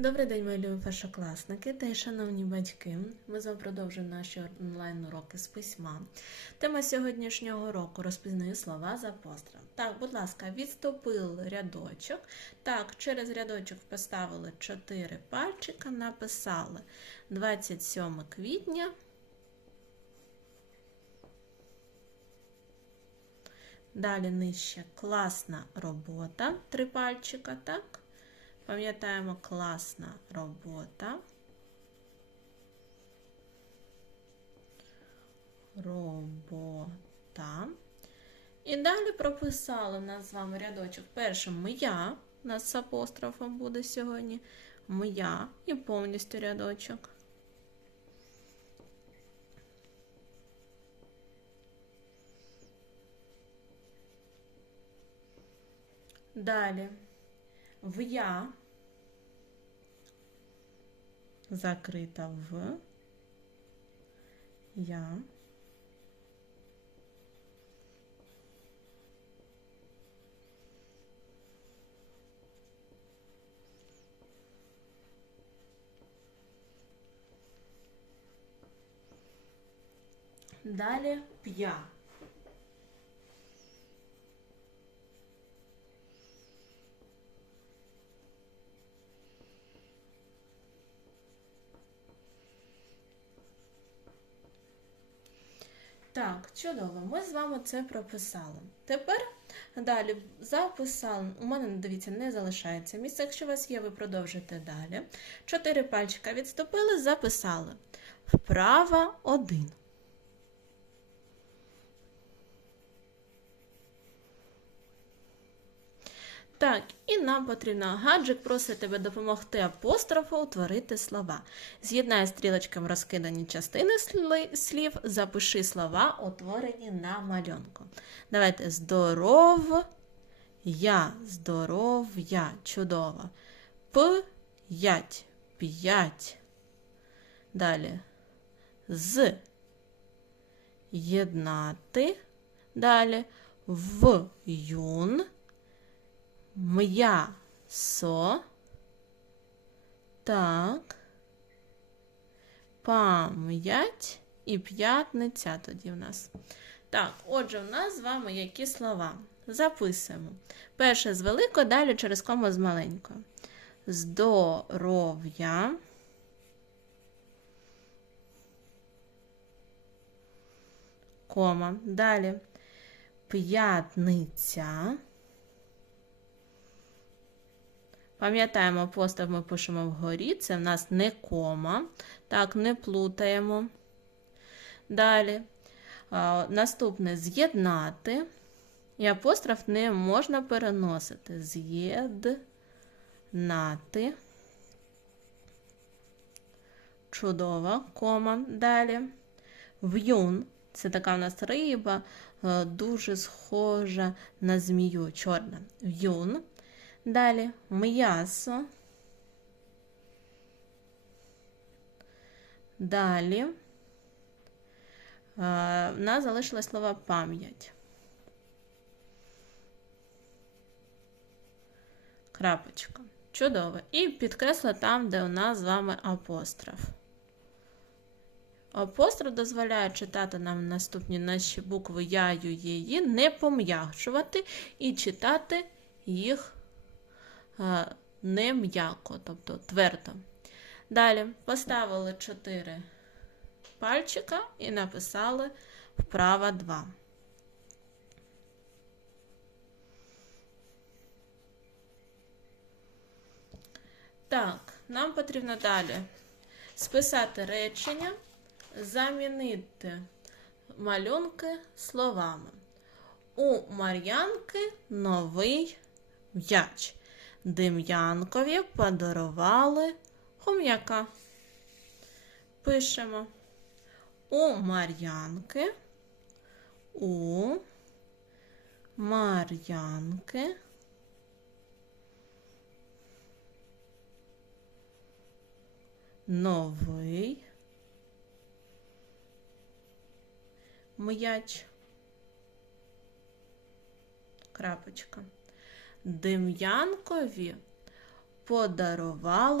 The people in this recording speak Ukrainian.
Добрий день, мої любі першокласники та й шановні батьки. Ми з вами продовжуємо наші онлайн-уроки з письма. Тема сьогоднішнього року розпізнаю слова за пострілом. Так, будь ласка, відступили рядочок. Так, через рядочок поставили 4 пальчика, написали 27 квітня. Далі нижче класна робота. Три пальчика, так? Пам'ятаємо класна робота. Робота. І далі прописали у нас з вами рядочок. Першим моя. У нас з апострофом буде сьогодні. Моя і повністю рядочок. Далі в я закрита в я. Далі п'я. Так, чудово, ми з вами це прописали. Тепер далі записали. У мене, дивіться, не залишається місце. Якщо у вас є, ви продовжите далі. Чотири пальчика відступили, записали. Вправа один. Так, і нам потрібно гаджик просить тебе допомогти апострофу утворити слова. З'єднай стрілочками розкидані частини слів, запиши слова, утворені на малюнку. Давайте здоров, я, здоров'я, чудово. П'ять, п'ять. Далі. З. Єднати. Далі. В юн. М'ясо. Так. Пам'ять і п'ятниця тоді в нас. Так, отже, в нас з вами які слова? Записуємо. Перше з великого, далі через кому з маленького. Здоров'я. Кома. Далі. П'ятниця. Пам'ятаємо, постав ми пишемо вгорі, це в нас не кома. Так, не плутаємо. Далі. Наступне з'єднати. І апостроф не можна переносити. З'єднати. Чудово, кома. Далі. В'юн. Це така в нас риба, е, дуже схожа на змію, чорна. В'юн. Далі м'ясо. Далі е, в нас залишилось слово пам'ять. Крапочка. Чудово. І підкреслила там, де у нас з вами апостроф. Апостроф дозволяє читати нам наступні наші букви я, ю, її, не пом'якшувати і читати їх не м'яко, тобто твердо. Далі поставили 4 пальчика і написали вправа 2. Так, нам потрібно далі списати речення, замінити малюнки словами. У Мар'янки новий м'яч. Дем'янкові подарували хом'яка. Пишемо у Мар'янки. У Мар'янки. Новий м'яч. Крапочка. Дем'янкові подарували